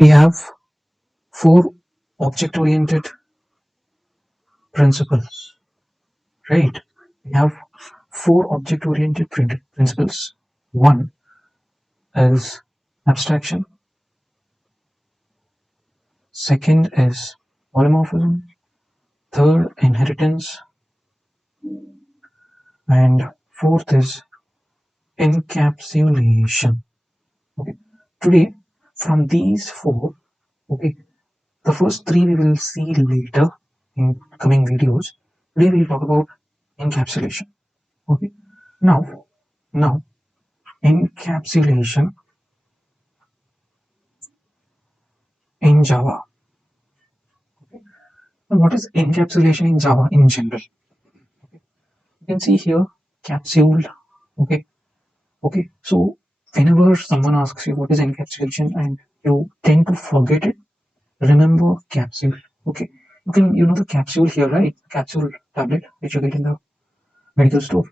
We have four object-oriented principles, right? We have four object-oriented principles. One is abstraction. Second is polymorphism. Third, inheritance. And fourth is encapsulation. Okay. Today, from these four, okay, the first three we will see later in coming videos. Today we'll talk about encapsulation. Okay. Now encapsulation in Java. Okay. Now what is encapsulation in Java in general? Okay. You can see here capsule. Okay. Okay. So whenever someone asks you what is encapsulation and you tend to forget it, remember capsule. Okay. You know the capsule here, right? Capsule tablet which you get in the medical store.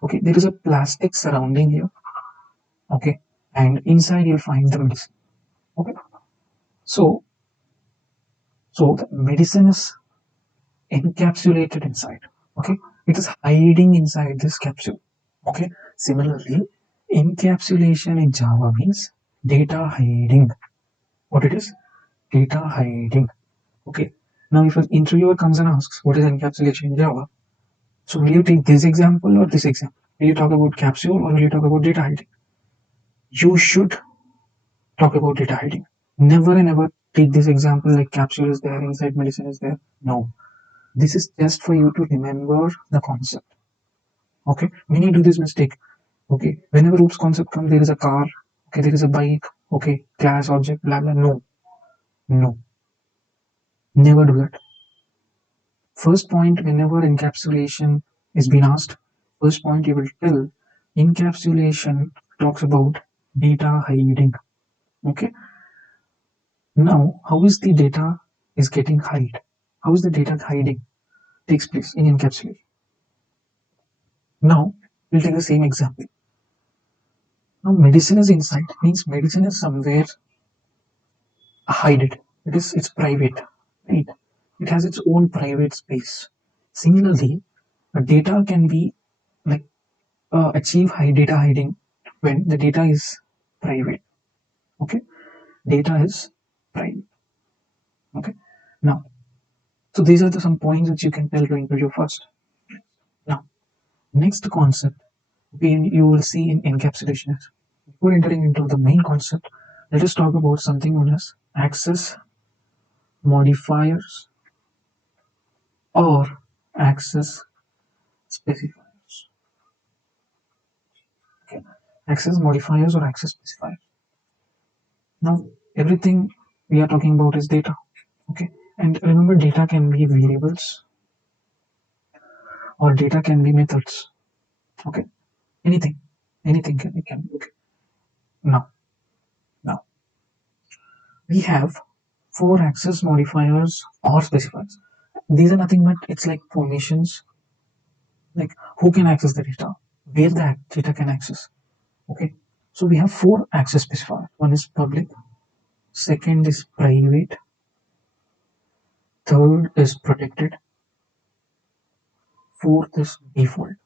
Okay, there is a plastic surrounding here. Okay, and inside you'll find the medicine. Okay, so the medicine is encapsulated inside. Okay, it is hiding inside this capsule. Okay, similarly, encapsulation in Java means data hiding. What it is? Data hiding. Okay, now if an interviewer comes and asks what is encapsulation in Java, so will you take this example or this example? Will you talk about capsule or will you talk about data hiding? You should talk about data hiding. Never and ever take this example like capsule is there, inside medicine is there. No, this is just for you to remember the concept. Okay, many do this mistake. Okay, whenever oops concept comes, there is a car. Okay, there is a bike. Okay, class, object, blah blah. No, no, never do that. First point, whenever encapsulation is being asked, first point you will tell encapsulation talks about data hiding. Okay, now how is the data is getting hide? How is the data hiding takes place in encapsulation? Now we'll take the same example. Now medicine is inside means medicine is somewhere hide it. It's private, right? It has its own private space. Similarly, data can be like achieve high data hiding when the data is private. Okay, data is private. Okay, now so these are some points which you can tell to interview first. Now, next concept you will see in encapsulation is before entering into the main concept, let us talk about something known as access modifiers or access specifiers. Okay, access modifiers or access specifiers. Now, everything we are talking about is data. Okay, and remember, data can be variables or data can be methods. Okay, anything, anything can be. Okay, now, now we have four access modifiers or specifiers. These are nothing but it's like permissions, like who can access the data, where the data can access. Okay, so we have four access specifiers. One is public, second is private, third is protected, fourth is default.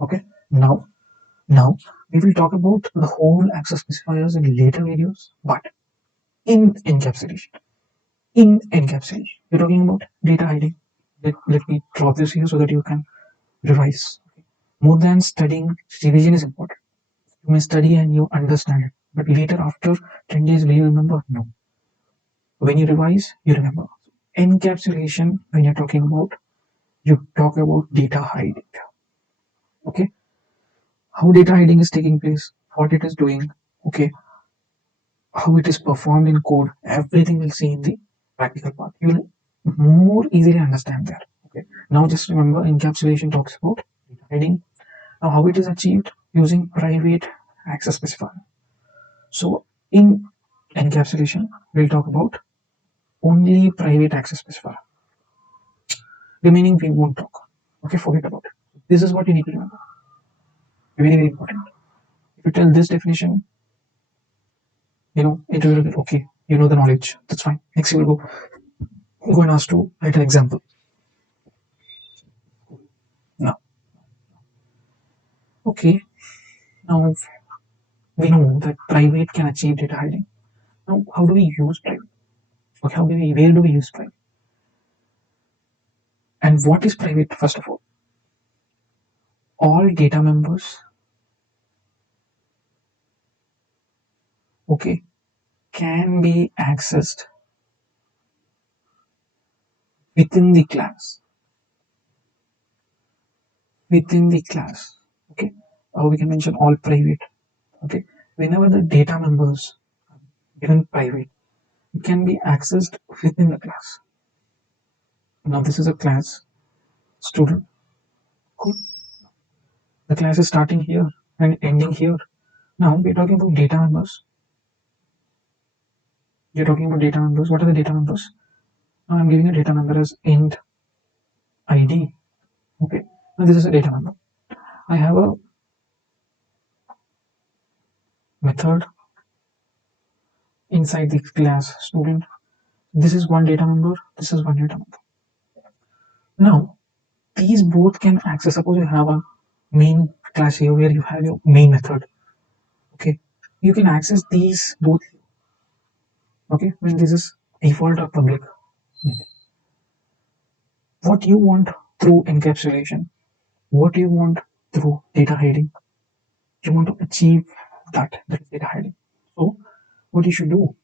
Okay, now we will talk about the whole access specifiers in later videos, but in encapsulation, we're talking about data hiding. Let me drop this here so that you can revise. More than studying, revision is important. You may study and you understand it, but later after 10 days, will you remember? No. When you revise, you remember. Encapsulation, when you're talking about, you talk about data hiding. Okay, how data hiding is taking place, what it is doing. Okay, how it is performed in code. Everything we'll see in the practical part. You will more easily understand that. Okay, now just remember, encapsulation talks about data hiding. Now, how it is achieved using private access specifier. So, in encapsulation, we'll talk about only private access specifier. Remaining we won't talk. Okay, forget about it. This is what you need to remember. Very, very important. If you tell this definition, it will be okay. You know the knowledge. That's fine. Next, you will go and ask to write an example. Now, okay. Now we know that private can achieve data hiding. Now, how do we use private? Okay, where do we use private? And what is private? First of all data members, okay, can be accessed within the class. Within the class, okay, or we can mention all private. Okay, whenever the data members are given private, it can be accessed within the class. Now, this is a class student. Cool. The class is starting here and ending here. Now we're talking about data members. You're talking about data members. What are the data members? Now I'm giving a data member as int id. Okay. Now this is a data member. I have a method inside the class student. This is one data member. This is one data member. Now these both can access. Suppose you have a main class here where you have your main method. Okay. You can access these both. Okay. When this is default or public. What you want through encapsulation, what you want through data hiding, you want to achieve that is data hiding. So what you should do,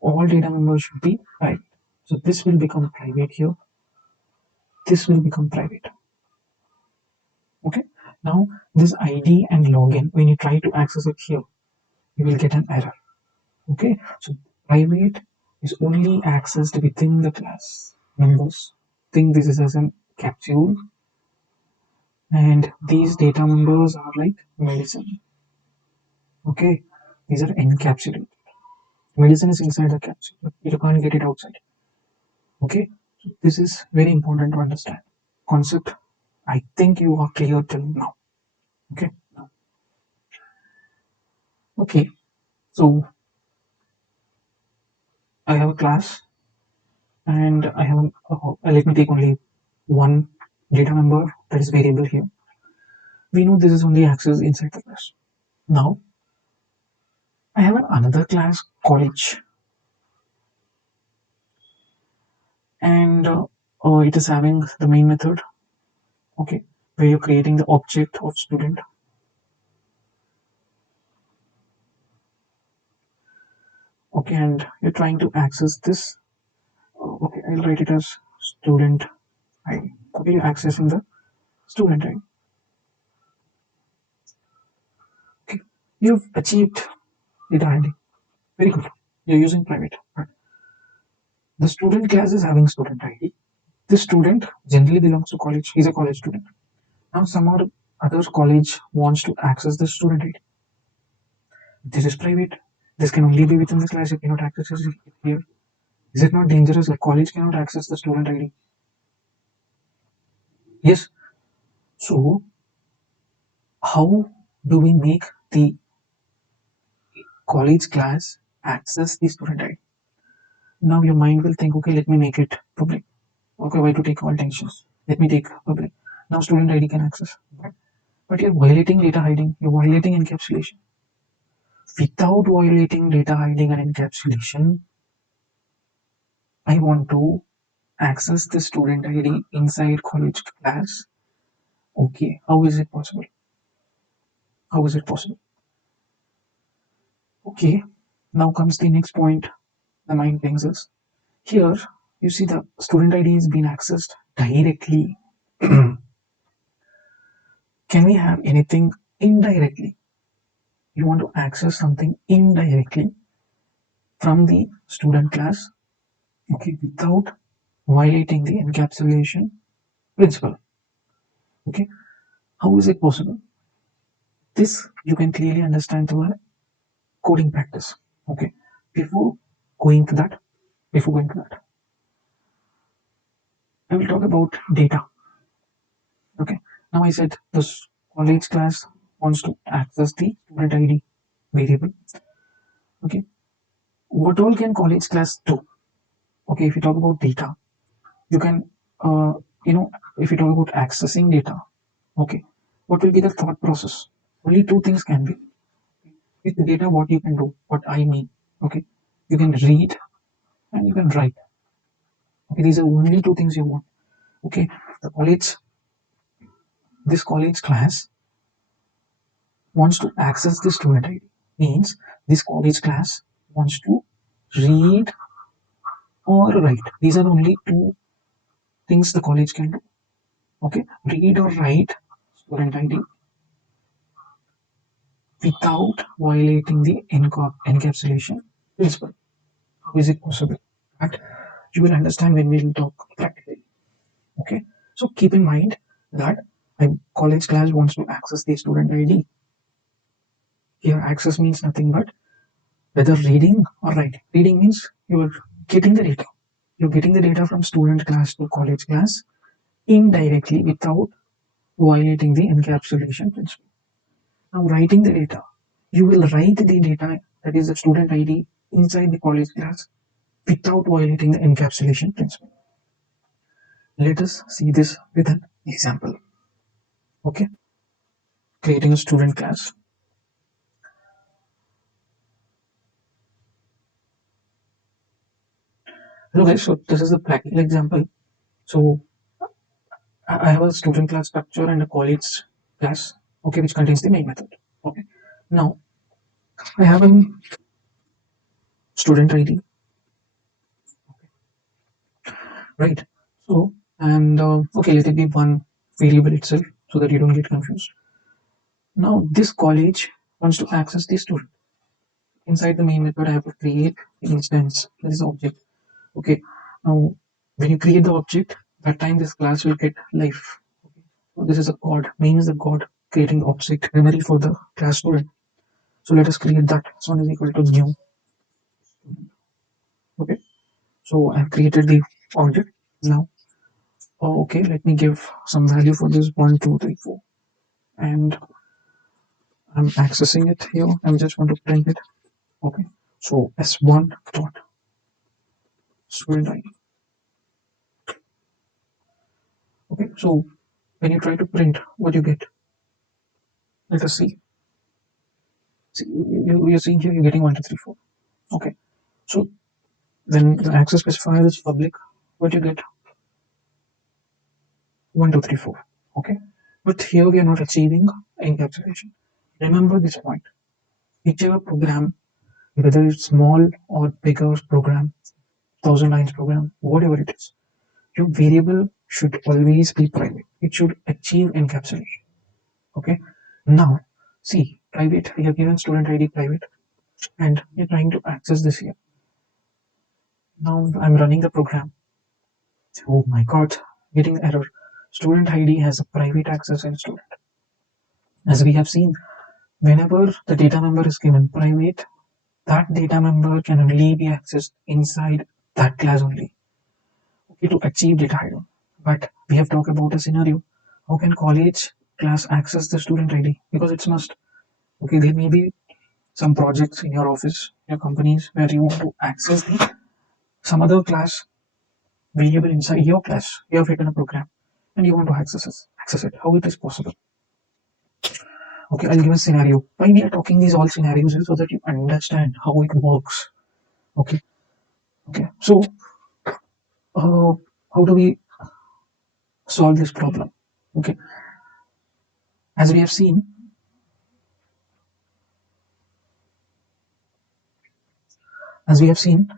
all data members should be private. So this will become private here, this will become private. Okay, now this id and login, when you try to access it here, you will get an error. Okay, so private is only accessed within the class members. Think this is as an capsule, and these data members are like medicine. Okay, these are encapsulated. Medicine is inside the capsule, but you can't get it outside. Okay, so this is very important to understand. Concept, I think you are clear till now. Okay, okay. So I have a class, and I have let me take only one data member that is variable here. We know this is only access inside the class. Now I have another class college, and it is having the main method. Okay, where you're creating the object of student. Okay, and you're trying to access this. Okay, I'll write it as student ID. Okay, you're accessing the student ID. Okay, you've achieved data ID. Very good. You're using private. But the student class is having student ID. This student generally belongs to college. He's a college student. Now, some other college wants to access the student ID. This is private. This can only be within the class. You cannot access it here. Is it not dangerous? A college cannot access the student ID. Yes. So, how do we make the college class access the student ID? Now your mind will think, okay, let me make it public. Okay, why to take all tensions? Let me take public. Now student ID can access. But you're violating data hiding, you're violating encapsulation. Without violating data hiding and encapsulation, I want to access the student ID inside college class. Okay, how is it possible? How is it possible? Okay, now comes the next point the mind brings us. Here, you see the student ID is being accessed directly. Can we have anything indirectly? You want to access something indirectly from the student class, okay, without violating the encapsulation principle. Okay, how is it possible? This you can clearly understand through a coding practice. Okay, before going to that, before going to that, I will talk about data. Okay, now I said this college class wants to access the student ID variable. Okay, what all can college class do? Okay, if you talk about data, you can uh, you know if you talk about accessing data, okay, what will be the thought process? Only two things can be with the data. What you can do, what I mean, okay, you can read and you can write. Okay, these are only two things you want. Okay, the college, this college class wants to access the student ID, means this college class wants to read or write. These are the only two things the college can do. Okay, read or write student ID without violating the encapsulation principle. How is it possible? That you will understand when we will talk practically. Okay, so keep in mind that a college class wants to access the student ID. Here, access means nothing but whether reading or writing. Reading means you are getting the data. You're getting the data from student class to college class indirectly without violating the encapsulation principle. Now, writing the data, you will write the data, that is the student ID, inside the college class without violating the encapsulation principle. Let us see this with an example. Okay, creating a student class. Hello guys, so this is the practical example. So I have a student class structure and a college class, okay, which contains the main method. Okay, now I have a student ID, right? So, and okay, let it be one variable itself so that you don't get confused. Now, this college wants to access the student. Inside the main method, I have to create the instance, that is the object. Okay, now when you create the object, that time this class will get life. Okay. So this is a code. Main is the code creating the object memory for the class student. So let us create that. So one is equal to new. Okay, so I've created the object. Now, oh, okay, let me give some value for this 1, 2, 3, 4, and I'm accessing it here. I just want to print it. Okay, so s1 dot student ID. Okay, so when you try to print, what you get? Let us see. See, you're seeing here, you're getting 1, 2, 3, 4. Okay, so when the access specifier is public, what you get? 1, 2, 3, 4. Okay, but here we are not achieving encapsulation. Remember this point. Whichever program, whether it's small or bigger program, 1,000 lines program, whatever it is, your variable should always be private. It should achieve encapsulation. Okay. Now, see, private, we have given student ID private, and we're trying to access this here. Now I'm running the program. Oh my god, getting error. Student ID has a private access in student. As we have seen, whenever the data member is given private, that data member can only be accessed inside that class only. Okay, to achieve data hidden. But we have talked about a scenario. How can college class access the student ID? Because it's must. Okay, there may be some projects in your office, your companies, where you want to access the some other class variable inside your class. You have written a program and you want to access it. How it is possible? Okay, I'll give a scenario. Why we are talking these all scenarios is so that you understand how it works. Okay, okay. So, uh, how do we solve this problem? Okay, as we have seen, as we have seen,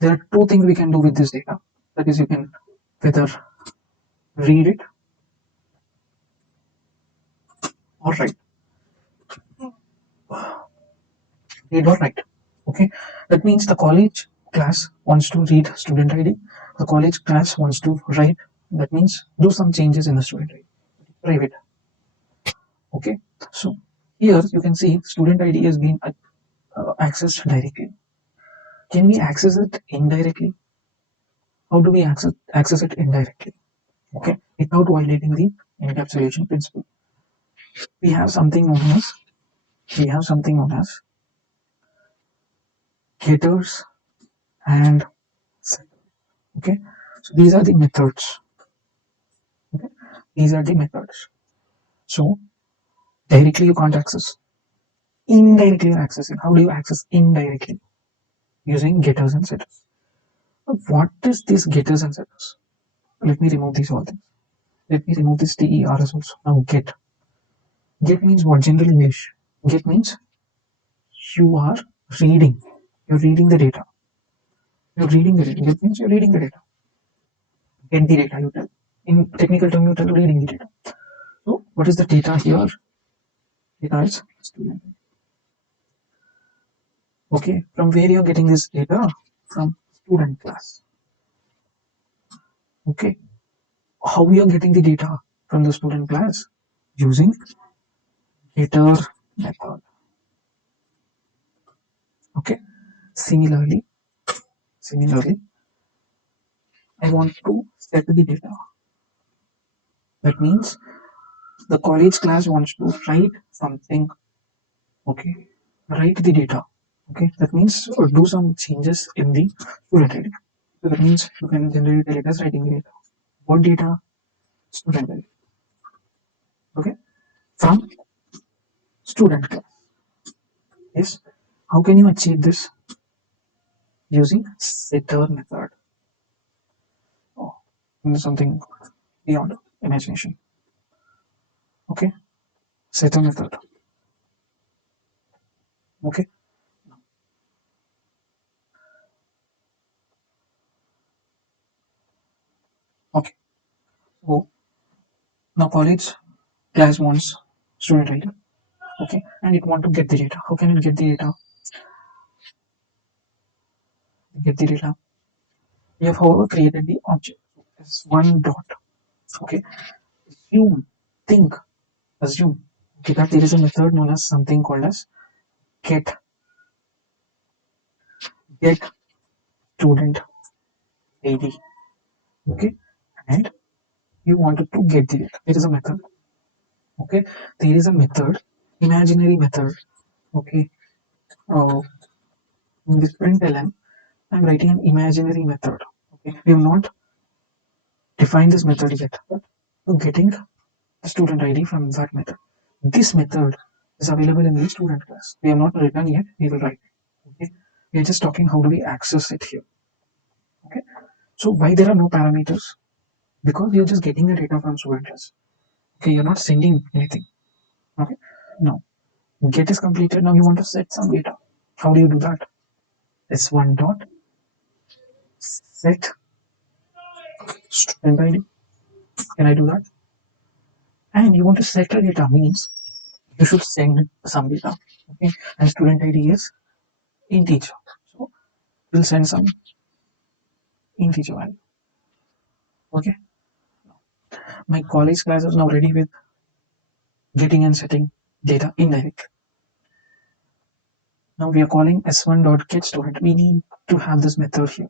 there are two things we can do with this data. That is, you can whether read it or write. Read or write. Okay, that means the college class wants to read student ID. The college class wants to write. That means do some changes in the student ID. Private. Okay, so here you can see student ID is being accessed directly. Can we access it indirectly? How do we access it indirectly? Okay, without violating the encapsulation principle. We have something known as we have something known as getters and set. Okay, so these are the methods. Okay, these are the methods. So directly you can't access. Indirectly you're accessing. How do you access indirectly? Using getters and setters. What is this getters and setters? Let me remove these all things. Let me remove this TERS also. Now get. Get means what? General English. Get means you are reading. You're reading the data. You're reading the data. Get means you're reading the data. Get the data, you tell. In technical term, you tell reading the data. So what is the data here? Data is student. Okay, from where you're getting this data? From student class. Okay, how we are getting the data from the student class? Using getter method. Okay, similarly, I want to set the data. That means the college class wants to write something. Okay, write the data. Okay, that means do some changes in the student ID. So that means you can generate the data as writing the data. What data? Student ID. Okay, from student class. Yes, how can you achieve this? Using setter method. Oh, something beyond imagination. Okay, setter method. Okay, okay. So now college class wants student ID. Okay, and it want to get the data. How can it get the data? Get the data. We have however created the object as one dot. Okay, assume, think, assume. Okay, that there is a method known as something called as get student ID. Okay, and you wanted to get the data. There is a method. Okay, there is a method, imaginary method. Okay, uh, in this println, I'm writing an imaginary method. Okay, we have not defined this method yet, but we're getting the student ID from that method. This method is available in the student class. We have not written yet. We will write. Okay, we are just talking how do we access it here. Okay, so why there are no parameters? Because you're just getting the data from student class. Okay, you're not sending anything. Okay, now get is completed. Now you want to set some data. How do you do that? S1 dot set student ID. Can I do that? And you want to set a data means you should send some data. Okay, and student ID is integer. So we'll send some integer value. Okay, my college class is now ready with getting and setting data indirectly. Now we are calling s1 dot get student. We need to have this method here.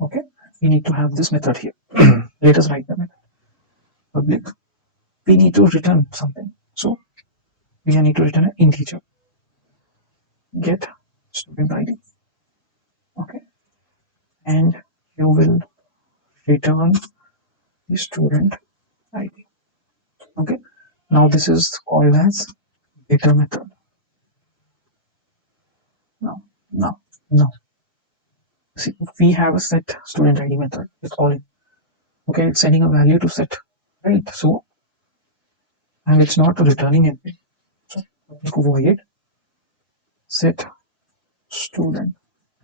Okay, we need to have this method here. Let us write the method. Public. We need to return something. So we need to return an integer. Get student ID. Okay, and you will return the student ID. Okay, now this is called as getter method. Now, now, now. See, we have a set student ID method. It's calling. Okay, it's sending a value to set, right? So, and it's not returning anything. So, void set student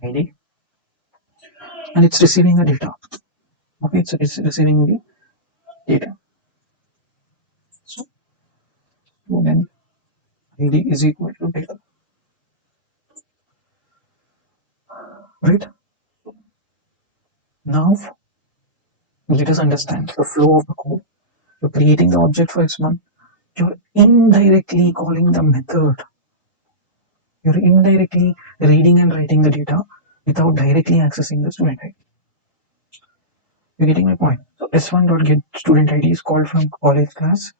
ID, and it's receiving the data. Okay, it's receiving the data. So, student ID is equal to data, right? Now, let us understand the flow of the code. You're creating the object for S1. You're indirectly calling the method. You're indirectly reading and writing the data without directly accessing the student ID. You're getting my point. So S1 dot get student ID is called from college class.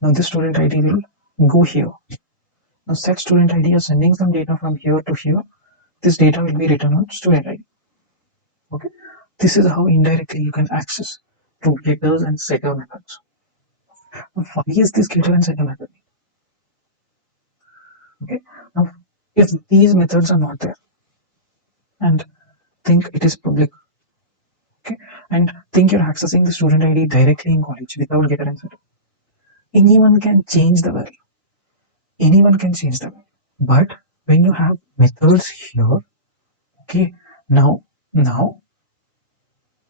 Now this student ID will go here. Now set student ID is sending some data from here to here. This data will be written on student ID. Okay, this is how indirectly you can access through getters and setter methods. Why is this getter and setter method? Okay, now if these methods are not there, and think it is public, okay, and think you're accessing the student ID directly in college without getter and setter, anyone can change the value. Anyone can change the value. But when you have methods here, okay, now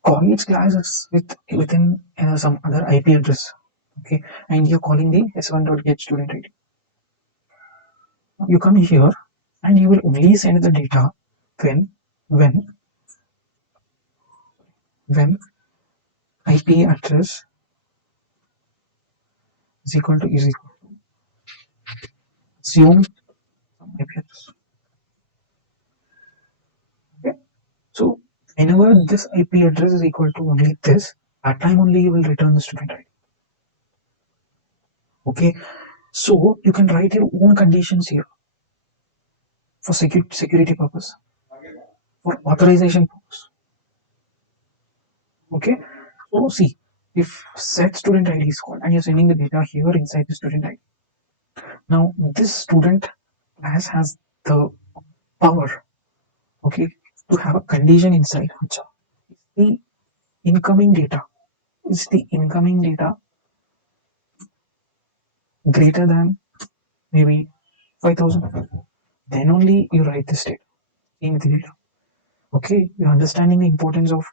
college classes within some other IP address, okay, and you're calling the s1.get student ID. You come here and you will only send the data when when when IP address is equal to assume some IP address. Okay, so whenever this IP address is equal to only this, at time only you will return the student ID. Okay, so you can write your own conditions here for security purpose, for authorization purpose. Okay, so see, if set student ID is called and you're sending the data here inside the student ID, now this student class has the power, okay, to have a condition inside which is the incoming data. Is the incoming data greater than maybe 5,000? Then only you write this state in the data. Okay, you're understanding the importance of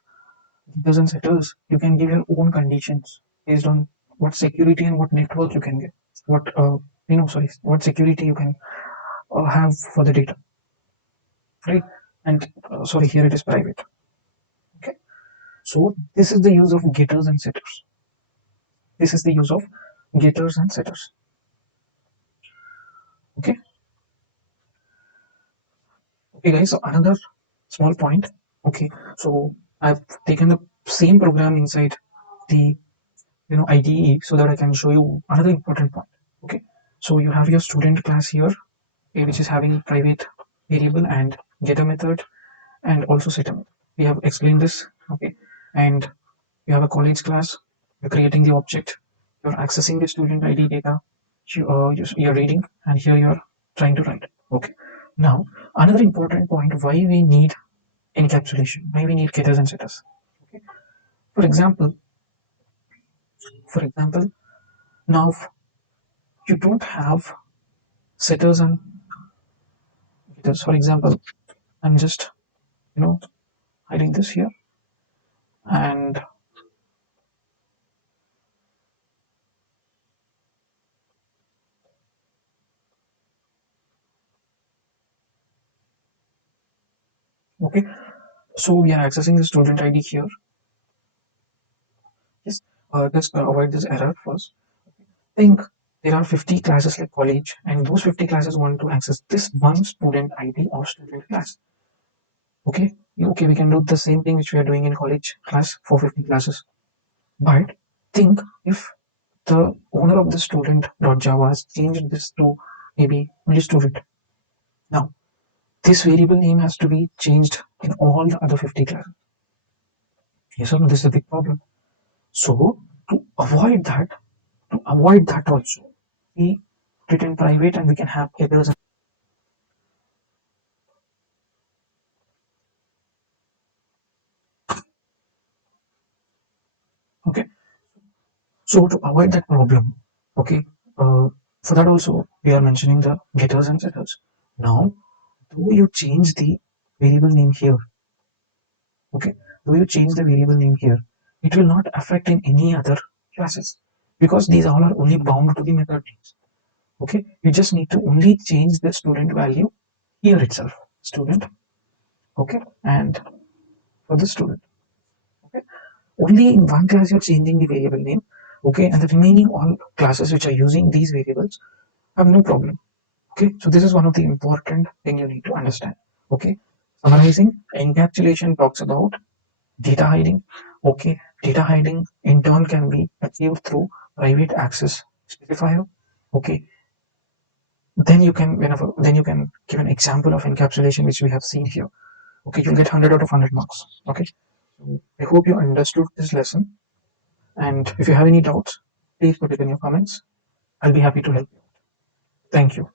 getters and setters. You can give your own conditions based on what security and what network you can get. What what security you can have for the data, right? And sorry, here it is private. Okay, so this is the use of getters and setters. This is the use of getters and setters. Okay, okay, guys. So another small point. Okay, so I've taken the same program inside the IDE so that I can show you another important point. Okay, so you have your student class here, okay, which is having private variable and getter method and also setter method. We have explained this. Okay, and you have a college class. You're creating the object. You're accessing the student ID data. You're reading, and here you're trying to write. Okay. Now, another important point: why we need encapsulation? Why we need getters and setters? Okay. For example, now you don't have setters and getters. For example, I'm just you know hiding this here, and okay. So we are accessing the student ID here. Yes. Let's avoid this error first. Think there are 50 classes like college, and those 50 classes want to access this one student ID or student class. Okay, okay, we can do the same thing which we are doing in college class for 50 classes. But think if the owner of the student.java has changed this to maybe only student. Now, this variable name has to be changed in all the other 50 classes. Yes or no? This is a big problem. So, to avoid that also, we put it in private and we can have errors. Okay, so to avoid that problem, okay, for that also we are mentioning the getters and setters. Now, do you change the variable name here? Okay, do you change the variable name here? It will not affect in any other classes because these all are only bound to the method names. Okay, you just need to only change the student value here itself, student. Okay, and for the student. Okay, only in one class you're changing the variable name. Okay, and the remaining all classes which are using these variables have no problem. Okay, so this is one of the important thing you need to understand. Okay, summarizing, encapsulation talks about data hiding. Okay, data hiding in turn can be achieved through private access specifier. Okay, then you can give an example of encapsulation which we have seen here. Okay, you'll get 100 out of 100 marks. Okay, so I hope you understood this lesson, and if you have any doubts, please put it in your comments. I'll be happy to help you. Thank you.